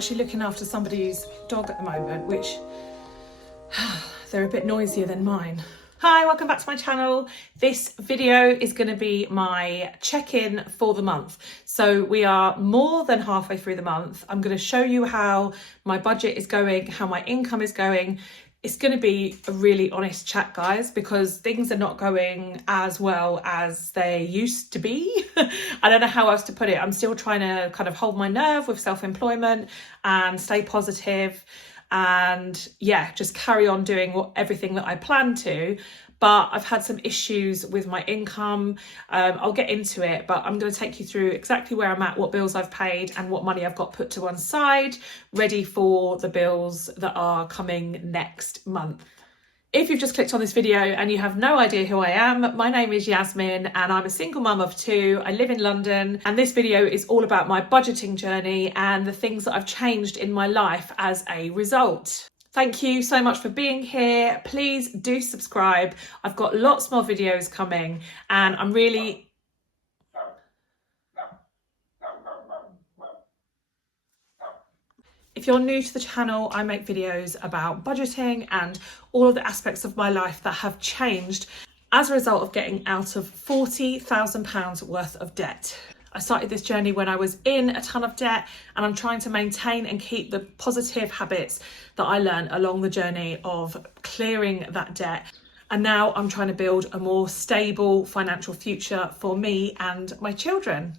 actually looking after somebody's dog at the moment, which they're a bit noisier than mine. Hi, welcome back to my channel. This video is going to be my check-in for the month. So we are more than halfway through the month. I'm going to show you how my budget is going, how my income is going. It's going to be a really honest chat, guys, because things are not going as well as they used to be. I don't know how else to put it. I'm still trying to kind of hold my nerve with self-employment and stay positive and yeah, just carry on doing everything that I plan to. But I've had some issues with my income. I'll get into it, but I'm going to take you through exactly where I'm at, what bills I've paid and what money I've got put to one side, ready for the bills that are coming next month. If you've just clicked on this video and you have no idea who I am, my name is Yasmin and I'm a single mum of two. I live in London and this video is all about my budgeting journey and the things that I've changed in my life as a result. Thank you so much for being here. Please do subscribe. I've got lots more videos coming and I'm really... If you're new to the channel, I make videos about budgeting and all of the aspects of my life that have changed as a result of getting out of £40,000 worth of debt. I started this journey when I was in a ton of debt and I'm trying to maintain and keep the positive habits that I learned along the journey of clearing that debt. And now I'm trying to build a more stable financial future for me and my children.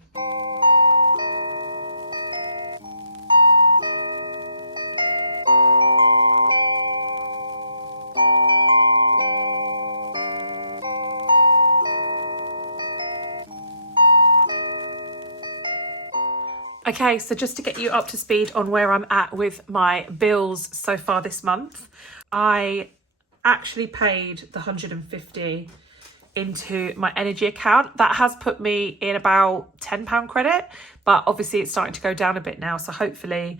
Okay, so just to get you up to speed on where I'm at with my bills so far this month, I actually paid the 150 into my energy account. That has put me in about £10 credit, but obviously it's starting to go down a bit now. So hopefully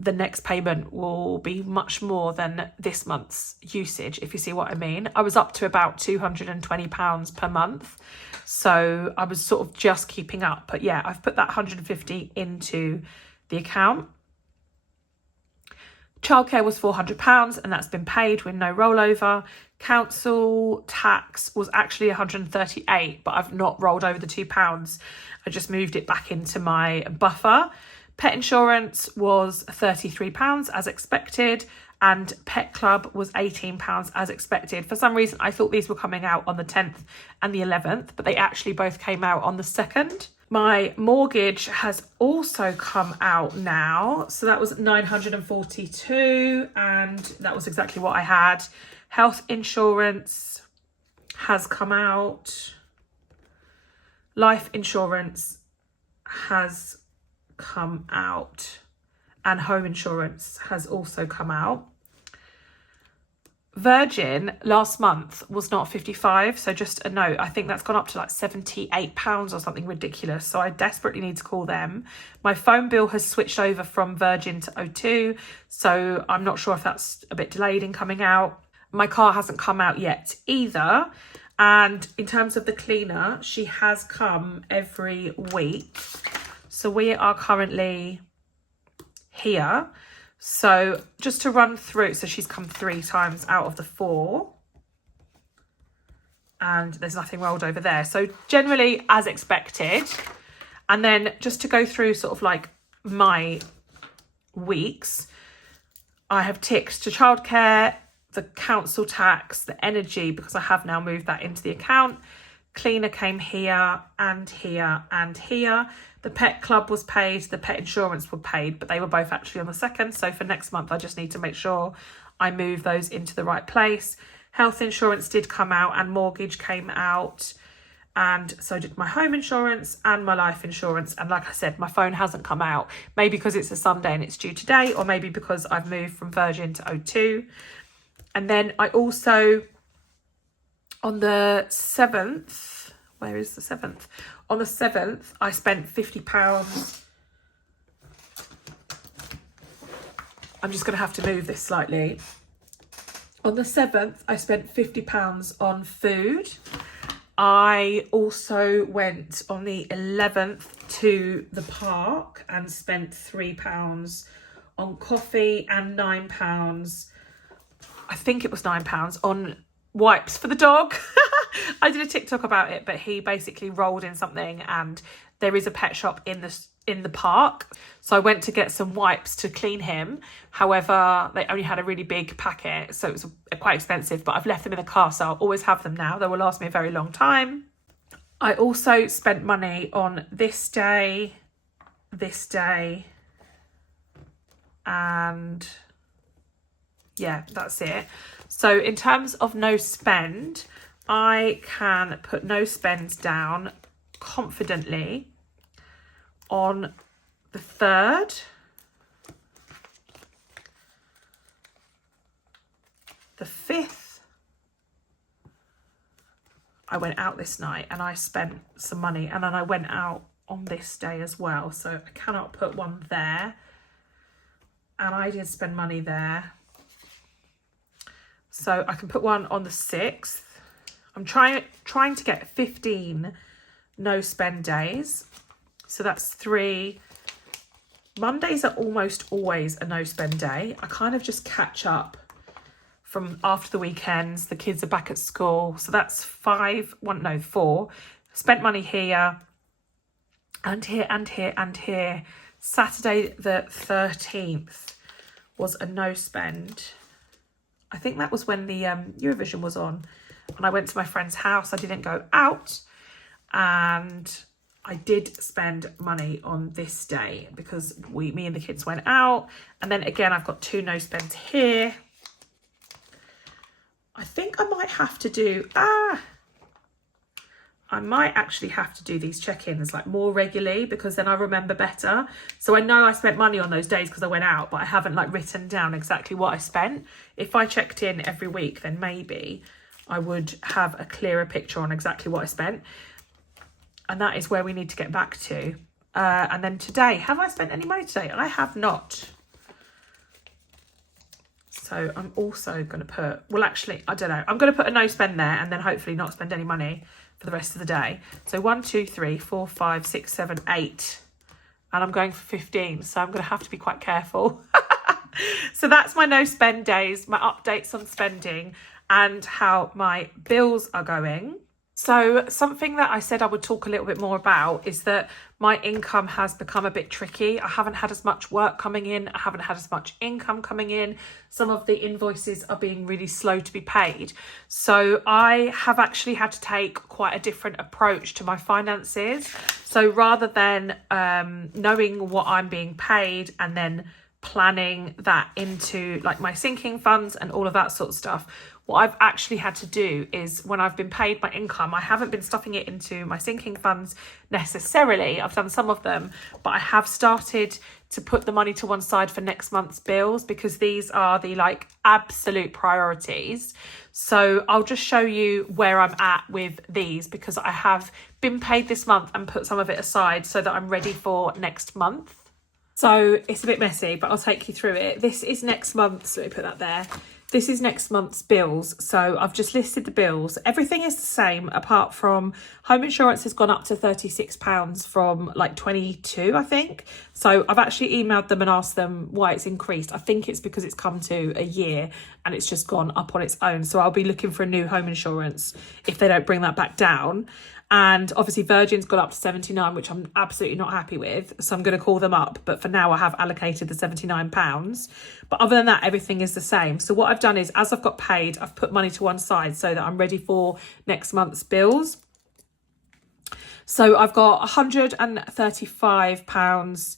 the next payment will be much more than this month's usage, if you see what I mean. I was up to about £220 per month. So I was sort of just keeping up. But yeah, I've put that 150 into the account. Childcare was £400 and that's been paid with no rollover. Council tax was actually 138, but I've not rolled over the £2. I just moved it back into my buffer. Pet insurance was £33 as expected and Pet Club was £18 as expected. For some reason, I thought these were coming out on the 10th and the 11th, but they actually both came out on the 2nd. My mortgage has also come out now. So that was 942 and that was exactly what I had. Health insurance has come out. Life insurance has come out and home insurance has also come out. Virgin last month was not 55, so just a note, I think that's gone up to like £78 or something ridiculous, so I desperately need to call them. My phone bill has switched over from Virgin to O2, so I'm not sure if that's a bit delayed in coming out. My car hasn't come out yet either, and in terms of the cleaner, she has come every week. So we are currently here. So just to run through, so she's come 3 times out of the 4 and there's nothing rolled over there. So generally as expected. And then just to go through sort of like my weeks, I have ticked to childcare, the council tax, the energy, because I have now moved that into the account. Cleaner came here and here and here. The Pet Club was paid, the pet insurance were paid, but they were both actually on the 2nd. So for next month, I just need to make sure I move those into the right place. Health insurance did come out and mortgage came out. And so did my home insurance and my life insurance. And like I said, my phone hasn't come out. Maybe because it's a Sunday and it's due today, or maybe because I've moved from Virgin to O2. And then I also, on the 7th, where is the 7th? On the 7th, I spent £50. I'm just going to have to move this slightly. On the 7th, I spent £50 on food. I also went on the 11th to the park and spent £3 on coffee and £9, I think it was £9 on wipes for the dog. I did a TikTok about it, but he basically rolled in something, and there is a pet shop in the park. So I went to get some wipes to clean him. However, they only had a really big packet, so it was quite expensive, but I've left them in the car, so I'll always have them now. They will last me a very long time. I also spent money on this day, and yeah, that's it. So in terms of no spend, I can put no spends down confidently on the 3rd, the 5th. I went out this night and I spent some money, and then I went out on this day as well, so I cannot put one there, and I did spend money there. So I can put one on the 6th. I'm trying to get 15 no spend days. So that's 3. Mondays are almost always a no spend day. I kind of just catch up from after the weekends. The kids are back at school. So that's 4. Spent money here and here and here and here. Saturday the 13th was a no spend. I think that was when the Eurovision was on, and I went to my friend's house. I didn't go out, and I did spend money on this day because me and the kids went out. And then again, I've got 2 no spends here. I think I might have to do, I might actually have to do these check-ins like more regularly, because then I remember better. So I know I spent money on those days because I went out, but I haven't like written down exactly what I spent. If I checked in every week, then maybe I would have a clearer picture on exactly what I spent. And that is where we need to get back to. And then today, have I spent any money today? I have not. So I'm also going to put, well, actually, I don't know. I'm going to put a no spend there, and then hopefully not spend any money for the rest of the day. So 1, 2, 3, 4, 5, 6, 7, 8. And I'm going for 15. So I'm going to have to be quite careful. So that's my no spend days, my updates on spending, and how my bills are going. So something that I said I would talk a little bit more about is that my income has become a bit tricky. I haven't had as much work coming in. I haven't had as much income coming in. Some of the invoices are being really slow to be paid. So I have actually had to take quite a different approach to my finances. So rather than knowing what I'm being paid and then planning that into like my sinking funds and all of that sort of stuff, what I've actually had to do is, when I've been paid my income, I haven't been stuffing it into my sinking funds necessarily. I've done some of them, but I have started to put the money to one side for next month's bills, because these are the like absolute priorities. So I'll just show you where I'm at with these, because I have been paid this month and put some of it aside so that I'm ready for next month. So it's a bit messy, but I'll take you through it. This is next month's, let me put that there. This is next month's bills. So I've just listed the bills. Everything is the same, apart from home insurance has gone up to £36 from like 22, I think. So I've actually emailed them and asked them why it's increased. I think it's because it's come to a year and it's just gone up on its own. So I'll be looking for a new home insurance if they don't bring that back down. And obviously Virgin's gone up to 79, which I'm absolutely not happy with. So I'm going to call them up. But for now, I have allocated the £79. But other than that, everything is the same. So what I've done is, as I've got paid, I've put money to one side so that I'm ready for next month's bills. So I've got £135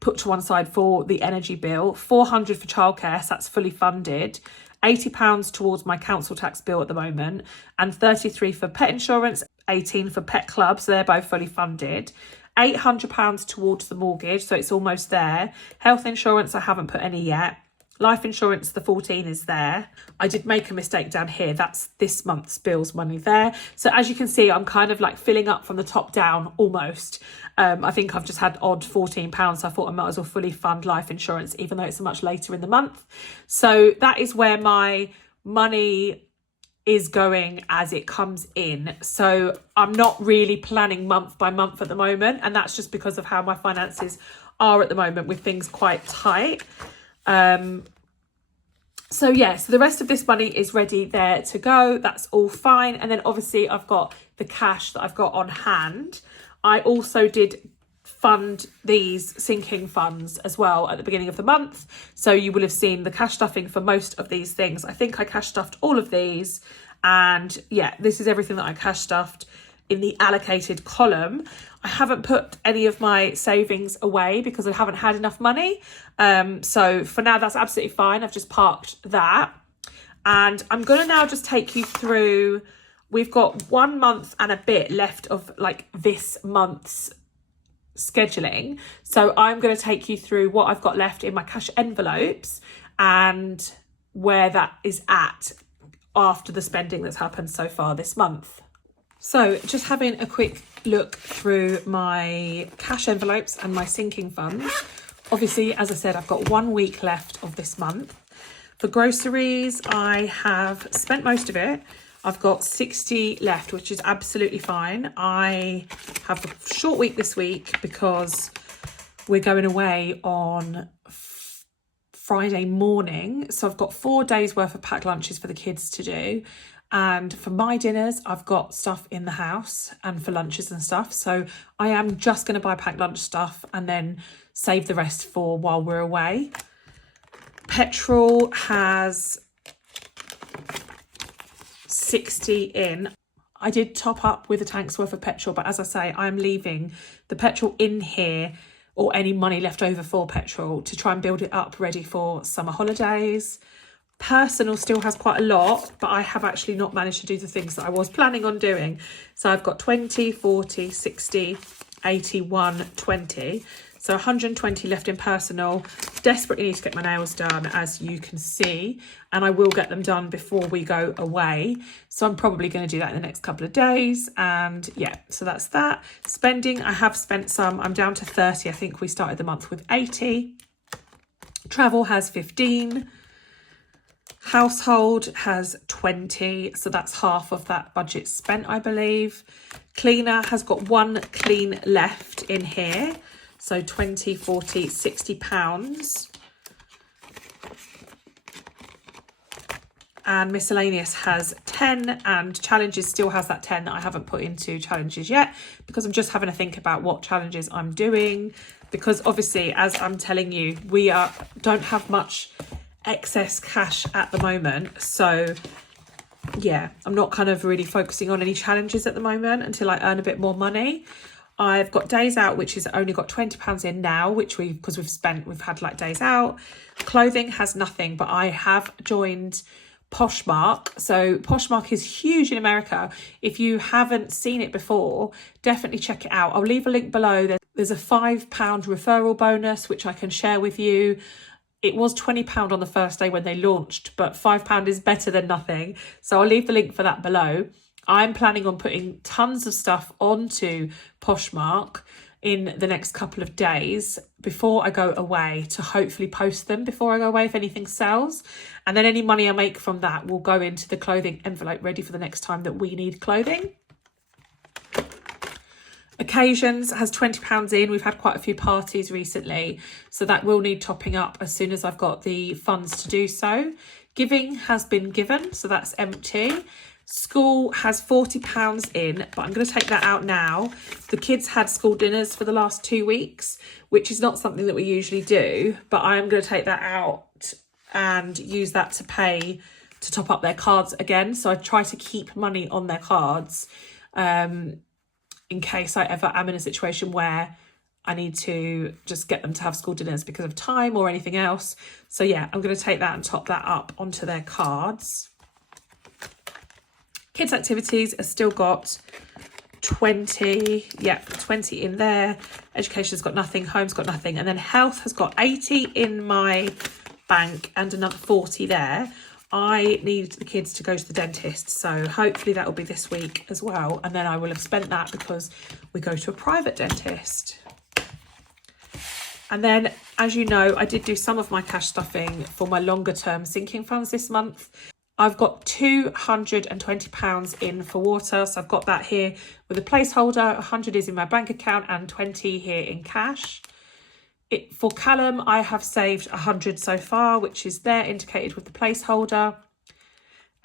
put to one side for the energy bill, £400 for childcare, so that's fully funded, £80 towards my council tax bill at the moment, and £33 for pet insurance, £18 for pet clubs, so they're both fully funded, £800 towards the mortgage, so it's almost there. Health insurance, I haven't put any yet. Life insurance, the 14 is there. I did make a mistake down here. That's this month's bills money there. So as you can see, I'm kind of like filling up from the top down almost. I think I've just had odd £14. So I thought I might as well fully fund life insurance, even though it's much later in the month. So that is where my money is going as it comes in. So I'm not really planning month by month at the moment, and that's just because of how my finances are at the moment, with things quite tight. So yeah, so the rest of this money is ready there to go. That's all fine. And then obviously I've got the cash that I've got on hand. I also did fund these sinking funds as well at the beginning of the month. So you will have seen the cash stuffing for most of these things. I think I cash stuffed all of these. And yeah, this is everything that I cash stuffed in the allocated column. I haven't put any of my savings away because I haven't had enough money. So for now, that's absolutely fine. I've just parked that. And I'm going to now just take you through, we've got 1 month and a bit left of like this month's scheduling. So I'm going to take you through what I've got left in my cash envelopes and where that is at after the spending that's happened so far this month. So just having a quick look through my cash envelopes and my sinking funds. Obviously, as I said, I've got 1 week left of this month. For groceries, I have spent most of it. I've got 60 left, which is absolutely fine. I have a short week this week because we're going away on Friday morning. So I've got 4 days worth of packed lunches for the kids to do. And for my dinners, I've got stuff in the house and for lunches and stuff. So I am just going to buy packed lunch stuff and then save the rest for while we're away. Petrol has 60 in. I did top up with a tank's worth of petrol, but as I say, I'm leaving the petrol in here or any money left over for petrol to try and build it up ready for summer holidays. Personal still has quite a lot, but I have actually not managed to do the things that I was planning on doing. So I've got 20, 40, 60, 81, 20. So 120 left in personal. Desperately need to get my nails done, as you can see, and I will get them done before we go away. So I'm probably going to do that in the next couple of days. And yeah, so that's that. Spending, I have spent some. I'm down to 30. I think we started the month with 80. Travel has 15. Household has 20, so that's half of that budget spent, I believe. Cleaner has got 1 clean left in here, so 20, 40, 60 pounds. And miscellaneous has 10, and challenges still has that 10 that I haven't put into challenges yet because I'm just having to think about what challenges I'm doing, because obviously, as I'm telling you, we don't have much excess cash at the moment. So yeah, I'm not kind of really focusing on any challenges at the moment until I earn a bit more money. I've got days out, which is only got £20 in now, which because we've had like days out. Clothing has nothing, but I have joined Poshmark. So Poshmark is huge in America. If you haven't seen it before, definitely check it out. I'll leave a link below. There's a £5 referral bonus, which I can share with you. It was £20 on the first day when they launched, but £5 is better than nothing. So I'll leave the link for that below. I'm planning on putting tons of stuff onto Poshmark in the next couple of days before I go away to hopefully post them before I go away if anything sells. And then any money I make from that will go into the clothing envelope ready for the next time that we need clothing. Occasions has £20 in. We've had quite a few parties recently, so that will need topping up as soon as I've got the funds to do so. Giving has been given, so that's empty. School has £40 in, but I'm going to take that out now. The kids had school dinners for the last 2 weeks, which is not something that we usually do, but I am going to take that out and use that to top up their cards again. So I try to keep money on their cards in case I ever am in a situation where I need to just get them to have school dinners because of time or anything else. So yeah, I'm going to take that and top that up onto their cards. Kids activities have still got 20. Yeah, 20 in there. Education's got nothing. Home's got nothing. And then health has got 80 in my bank and another 40 there. I need the kids to go to the dentist, so hopefully that will be this week as well, and then I will have spent that because we go to a private dentist. And then, as you know, I did do some of my cash stuffing for my longer term sinking funds this month. I've got £220 in for water. So I've got that here with a placeholder. 100 is in my bank account and 20 here in cash. For Callum, I have saved 100 so far, which is there indicated with the placeholder.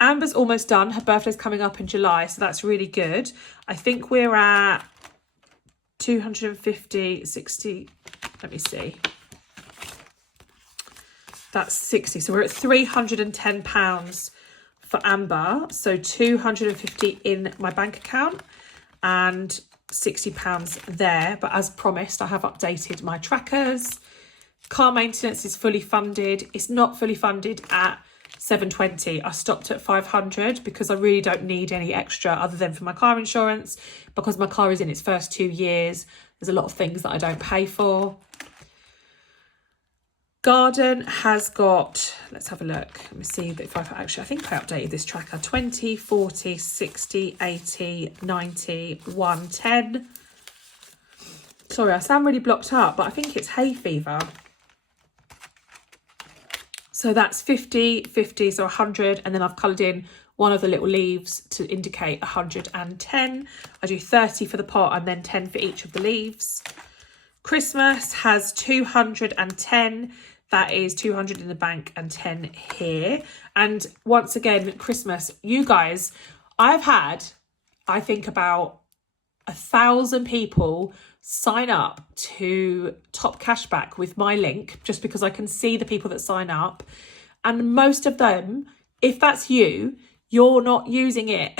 Amber's almost done. Her birthday's coming up in July, so that's really good. I think we're at 250, 60, let me see. That's 60. So we're at £310 for Amber. So 250 in my bank account and £60 there. But as promised, I have updated my trackers. Car maintenance is fully funded. It's not fully funded at 720. I stopped at 500 because I really don't need any extra other than for my car insurance, because my car is in its first 2 years. There's a lot of things that I don't pay for. Garden has got, let's have a look. Let me see if I've actually, I think I updated this tracker. 20, 40, 60, 80, 90, 110. Sorry, I sound really blocked up, but I think it's hay fever. So that's 50, 50, so 100. And then I've coloured in one of the little leaves to indicate 110. I do 30 for the pot and then 10 for each of the leaves. Christmas has 210. That is 200 in the bank and 10 here. And once again, Christmas, you guys, I've had, I think about 1,000 people sign up to Top Cashback with my link, just because I can see the people that sign up. And most of them, if that's you, you're not using it.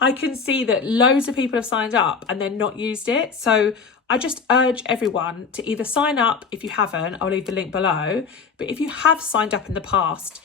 I can see that loads of people have signed up and then not used it. So I just urge everyone to either sign up. If you haven't, I'll leave the link below. But if you have signed up in the past,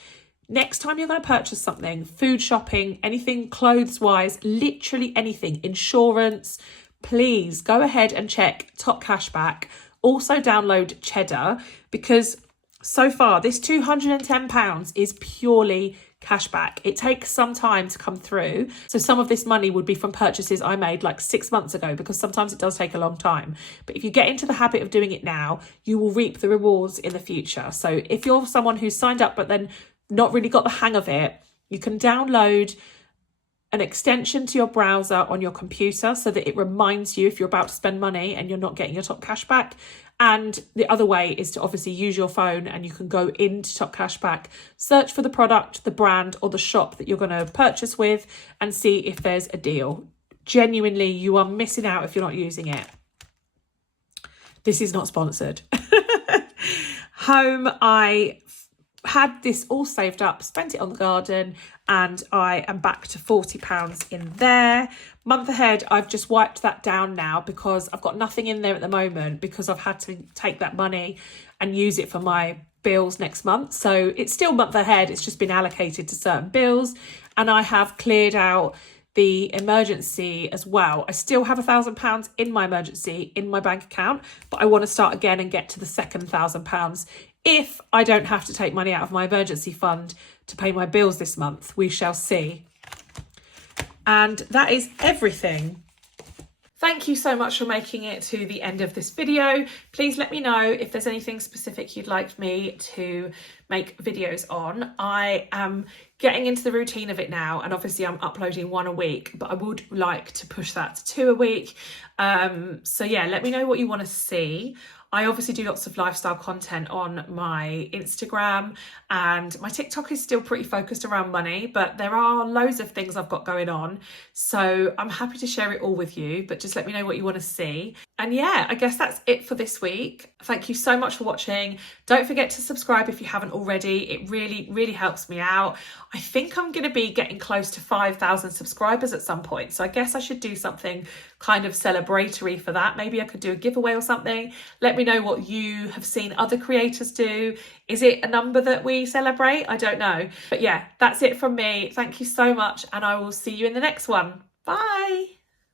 next time you're going to purchase something, food shopping, anything clothes-wise, literally anything, insurance, please go ahead and check Top Cashback. Also download Cheddar, because so far this £210 is purely cashback. It takes some time to come through. So some of this money would be from purchases I made like 6 months ago, because sometimes it does take a long time. But if you get into the habit of doing it now, you will reap the rewards in the future. So if you're someone who's signed up but then not really got the hang of it, you can download an extension to your browser on your computer so that it reminds you if you're about to spend money and you're not getting your Top Cashback. And the other way is to obviously use your phone, and you can go into Top Cashback, search for the product, the brand or the shop that you're going to purchase with, and see if there's a deal. Genuinely, you are missing out if you're not using it. This is not sponsored. Home, I had this all saved up, spent it on the garden, and I am back to £40 in there. Month ahead, I've just wiped that down now because I've got nothing in there at the moment, because I've had to take that money and use it for my bills next month. So it's still month ahead, it's just been allocated to certain bills, and I have cleared out the emergency as well. I still have £1,000 in my emergency in my bank account, but I want to start again and get to the second £1,000 if I don't have to take money out of my emergency fund to pay my bills this month. We shall see. And that is everything. Thank you so much for making it to the end of this video. Please let me know if there's anything specific you'd like me to make videos on. I am getting into the routine of it now, and obviously I'm uploading 1 a week, but I would like to push that to 2 a week. So yeah, let me know what you want to see. I obviously do lots of lifestyle content on my Instagram, and my TikTok is still pretty focused around money, but there are loads of things I've got going on. So I'm happy to share it all with you, but just let me know what you want to see. And yeah, I guess that's it for this week. Thank you so much for watching. Don't forget to subscribe if you haven't already. It really, really helps me out. I think I'm going to be getting close to 5,000 subscribers at some point. So I guess I should do something kind of celebratory for that. Maybe I could do a giveaway or something. Let me know what you have seen other creators do. Is it a number that we celebrate? I don't know. But yeah, that's it from me. Thank you so much, and I will see you in the next one. Bye.